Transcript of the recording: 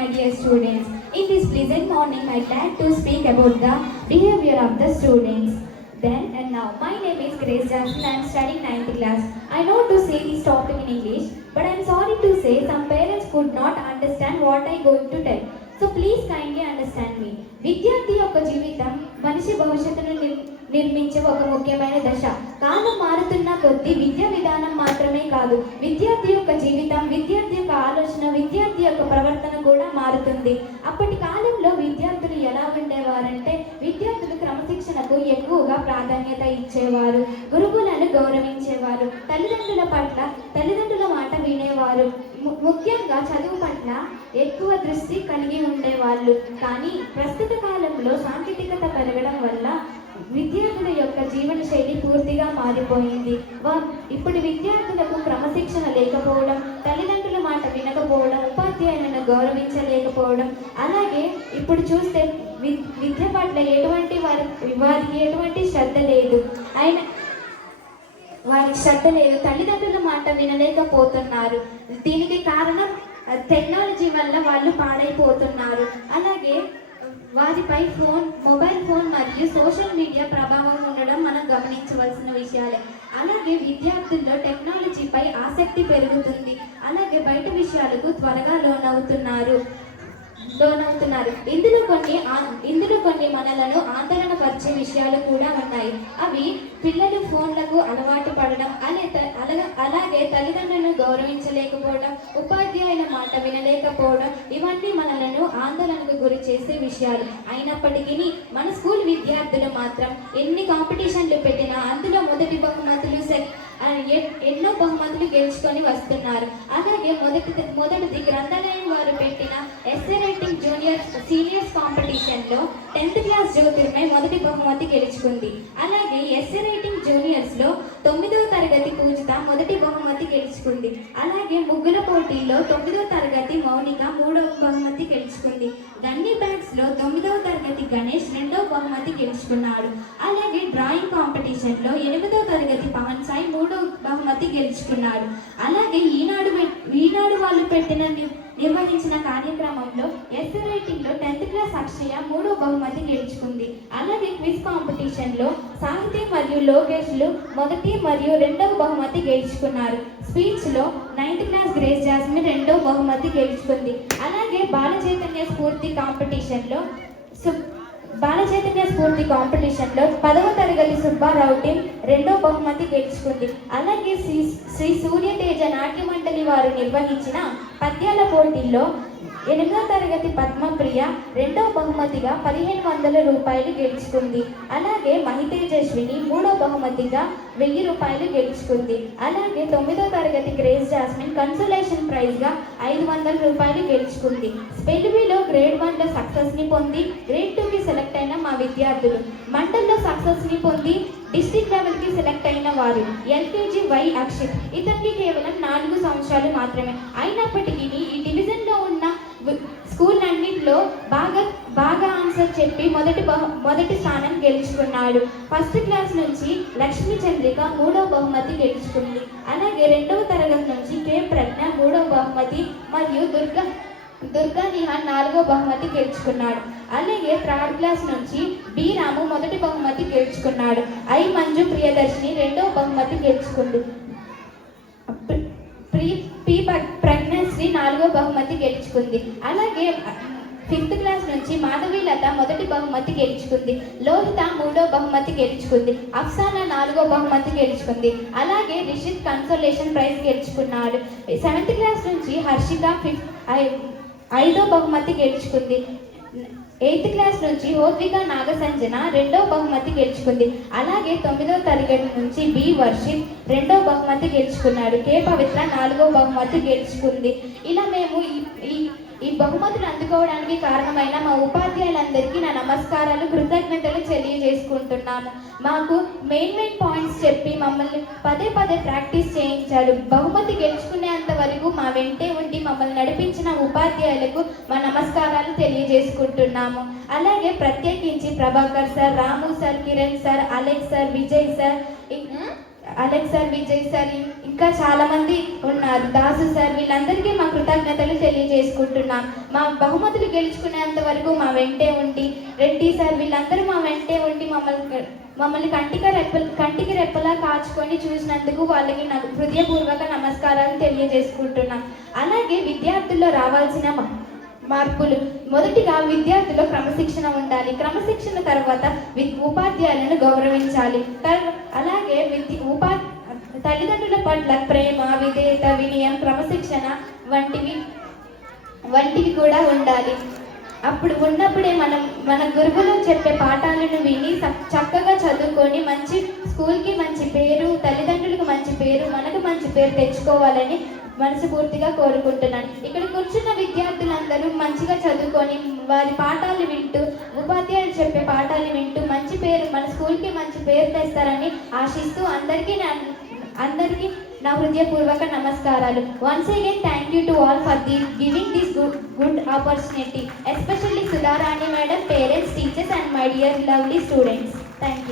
my dear students. In this pleasant morning, I'd like to speak about the behavior of the students. Then and now, my name is Grace Jackson. I am studying 9th class. I know to say this topic in English, but I am sorry to say some parents could not understand what I am going to tell. So please kindly understand me. విద్యార్థి యొక్క జీవితం మనిషి భవిష్యత్తును నిర్మించే ఒక ముఖ్యమైన దశ. కాలం మారుతున్న కొద్దీ విద్యా విధానం మాత్రమే కాదు, విద్యార్థి యొక్క జీవితం, విద్యార్థి యొక్క ఆలోచన, విద్యార్థి యొక్క ప్రవర్తన కూడా మారుతుంది. అప్పటి కాలంలో విద్యార్థులు ఎలా ఉండేవారంటే, విద్యార్థులు క్రమశిక్షణకు ఎక్కువగా ప్రాధాన్యత ఇచ్చేవారు, గురువులను గౌరవించేవారు, తల్లిదండ్రుల మాట వినేవారు, ముఖ్యంగా చదువు పట్ల ఎక్కువ దృష్టి కలిగి ఉండేవాళ్ళు. కానీ ప్రస్తుత కాలంలో సాంకేతికత పెరగడం వల్ల విద్యార్థుల యొక్క జీవన శైలి పూర్తిగా మారిపోయింది. ఇప్పుడు విద్యార్థులకు క్రమశిక్షణ లేకపోవడం, తల్లిదండ్రుల మాట వినకపోవడం, ఉపాధ్యాయులను గౌరవించలేకపోవడం, అలాగే ఇప్పుడు చూస్తే విద్య పట్ల వారికి ఎటువంటి శ్రద్ధ లేదు, తల్లిదండ్రుల మాట వినలేకపోతున్నారు. దీనికి కారణం టెక్నాలజీ వల్ల వాళ్ళు పాడైపోతున్నారు. అలాగే వారిపై మొబైల్ ఫోన్ మరియు సోషల్ మీడియా ప్రభావం ఉండడం మనం గమనించవలసిన విషయాలే. అలాగే విద్యార్థుల్లో టెక్నాలజీపై ఆసక్తి పెరుగుతుంది. అలాగే బయట విషయాలకు త్వరగా లోనవుతున్నారు. ఇందులో కొన్ని మనలను ఆందోళన పరిచే విషయాలు కూడా ఉన్నాయి. అవి పిల్లలు ఫోన్లకు అలవాటు పడడం, అలాగే తల్లిదండ్రులను గౌరవించలేకపోవడం, ఉపాధ్యాయుల మాట వినలేకపోవడం, ఇవన్నీ మనలను ఆందోళనకు గురి చేసే విషయాలు. అయినప్పటికీ మన స్కూల్ విద్యార్థులు మాత్రం ఎన్ని కాంపిటీషన్లు పెట్టినా అందులో మొదటి బహుమతులు ఎన్నో బహుమతులు గెలుచుకొని వస్తున్నారు. అలాగే మొదటిది గ్రంథాలయం వారు పెట్టిన ఎస్ఏ రైటింగ్ జూనియర్ సీనియర్స్ కాంపిటీషన్లో 10th క్లాస్ జ్యోతిర్మయ్ మొదటి బహుమతి గెలుచుకుంది. అలాగే ఎస్ఏ రైటింగ్ జూనియర్స్లో 9వ తరగతి పూజిత మొదటి బహుమతి గెలుచుకుంది. అలాగే ముగ్గుల పోటీల్లో 9వ తరగతి మౌనిక 3వ బహుమతి గెలుచుకుంది. గన్నీ బ్యాగ్స్లో 9వ తరగతి గణేష్ 2వ బహుమతి గెలుచుకున్నాడు. అలాగే డ్రాయింగ్ కాంపిటీషన్లో 8వ తరగతి పవన్ సాయి 3వ బహుమతి గెలుచుకున్నాడు. అలాగే ఈనాడు వాళ్ళు నిర్వహించిన కార్యక్రమంలో ఎస్ఏ రైటింగ్లో 10th క్లాస్ అక్షయ 3వ బహుమతి గెలుచుకుంది. అలాగే క్విజ్ కాంపిటీషన్లో సాహితీ మరియు లోకేష్లు 1వ మరియు 2వ బహుమతి గెలుచుకున్నారు. స్పీచ్లో 9th క్లాస్ గ్రేస్ జాస్మిన్ 2వ బహుమతి గెలుచుకుంది. అలాగే బాల చైతన్య స్ఫూర్తి కాంపిటీషన్లో 10వ తరగతి సుబ్బారావు టీం 2వ బహుమతి గెలుచుకుంది. అలాగే శ్రీ సూర్యతేజ నాట్య మండలి వారు నిర్వహించిన పద్యాల పోటీల్లో 8వ తరగతి పద్మప్రియ 2వ బహుమతిగా 1500 రూపాయలు గెలుచుకుంది. అలాగే మహితేజస్విని 3వ బహుమతిగా 1000 రూపాయలు గెలుచుకుంది. అలాగే 9వ తరగతి గ్రేస్ జాస్మిన్ కన్సోలేషన్ ప్రైజ్గా 500 రూపాయలు గెలుచుకుంది. స్పెల్వీలో గ్రేడ్ 1లో సక్సెస్ని పొంది గ్రేడ్ 2కి సెలెక్ట్ అయిన మా విద్యార్థులు, మండల్లో సక్సెస్ని పొంది డిస్ట్రిక్ట్ లెవెల్కి సెలెక్ట్ అయిన వారు ఎల్కేజీ వై అక్షిత్. ఇతనికి కేవలం 4 సంవత్సరాలు మాత్రమే. అయినప్పటికీ ఈ డివిజన్లో ఉన్న స్కూల్ అన్నింటిలో బాగా ఆన్సర్ చెప్పి మొదటి స్థానం గెలుచుకున్నాడు. 1st క్లాస్ నుంచి లక్ష్మీ చంద్రిక 3వ బహుమతి గెలుచుకుంది. అలాగే 2వ తరగతి నుంచి కే ప్రజ్ఞ 3వ బహుమతి మరియు దుర్గా నిహాన్ 4వ బహుమతి గెలుచుకున్నాడు. అలాగే 3rd క్లాస్ నుంచి బి రాము మొదటి బహుమతి గెలుచుకున్నాడు. ఐ మంజు ప్రియదర్శిని 2వ బహుమతి గెలుచుకుంది. పి ప్రజ్ఞశ్రీ 4వ బహుమతి గెలుచుకుంది. అలాగే 5th క్లాస్ నుంచి మాధవీలత మొదటి బహుమతి గెలుచుకుంది. లోహిత 3వ బహుమతి గెలుచుకుంది. అఫ్సానా 4వ బహుమతి గెలుచుకుంది. అలాగే రిషిత్ కన్సోలేషన్ ప్రైజ్ గెలుచుకున్నాడు. 7th క్లాస్ నుంచి హర్షిక 5వ బహుమతి గెలుచుకుంది. 8th క్లాస్ నుంచి హోత్విక నాగసంజన 2వ బహుమతి గెలుచుకుంది. అలాగే 9వ తరగతి నుంచి బి వర్షిత్ 2వ బహుమతి గెలుచుకున్నాడు. కే పవిత్ర 4వ బహుమతి గెలుచుకుంది. ఇలా మేము ఈ బహుమతులు అందుకోవడానికి కారణమైన మా ఉపాధ్యాయులందరికీ నా నమస్కారాలు, కృతజ్ఞతలు తెలియజేసుకుంటున్నాను. మాకు మెయిన్ పాయింట్స్ చెప్పి మమ్మల్ని పదే ప్రాక్టీస్ చేయించారు. బహుమతి గెలుచుకునేంత వరకు మా వెంటే ఉండి మమ్మల్ని నడిపించిన ఉపాధ్యాయులకు మా నమస్కారాలు తెలియజేసుకుంటున్నాము. అలాగే ప్రత్యేకించి Prabhakar sir, Ramu sir, Kiran sir, Alex sir, Vijay sir, ఇంకా ఇంకా చాలామంది ఉన్నారు, దాసు సార్, వీళ్ళందరికీ మా కృతజ్ఞతలు తెలియజేసుకుంటున్నాం. మా బహుమతులు గెలుచుకునేంత వరకు మా వెంటే ఉండి, రెడ్డి సార్ వీళ్ళందరూ మా వెంటే ఉండి మమ్మల్ని కంటికి రెప్పలా కాచుకొని చూసినందుకు వాళ్ళకి నాకు హృదయపూర్వక నమస్కారాలు తెలియజేసుకుంటున్నాం. అలాగే విద్యార్థుల్లో రావాల్సిన మార్పులు: మొదటిగా విద్యార్థుల్లో క్రమశిక్షణ ఉండాలి. క్రమశిక్షణ తర్వాత ఉపాధ్యాయులను గౌరవించాలి. అలాగే తల్లిదండ్రుల పట్ల ప్రేమ, విధేయత, వినయం, క్రమశిక్షణ వంటివి కూడా ఉండాలి. ఉన్నప్పుడే మన గురువులు చెప్పే పాఠాలను విని చక్కగా చదువుకొని మంచి స్కూల్కి మంచి పేరు, తల్లిదండ్రులకు మంచి పేరు, మనకు మంచి పేరు తెచ్చుకోవాలని మనస్ఫూర్తిగా కోరుకుంటున్నాను. ఇక్కడ కూర్చున్న విద్యార్థులందరూ మంచిగా చదువుకొని వారి పాఠాలు వింటూ, ఉపాధ్యాయులు చెప్పే పాఠాలు వింటూ మంచి పేరు, మన స్కూల్కి మంచి పేరు తెస్తారని ఆశిస్తూ అందరికీ నా హృదయపూర్వక నమస్కారాలు. Once again thank you to all for giving this good opportunity, especially Sudharani madam, parents, teachers and my dear lovely students. Thank you.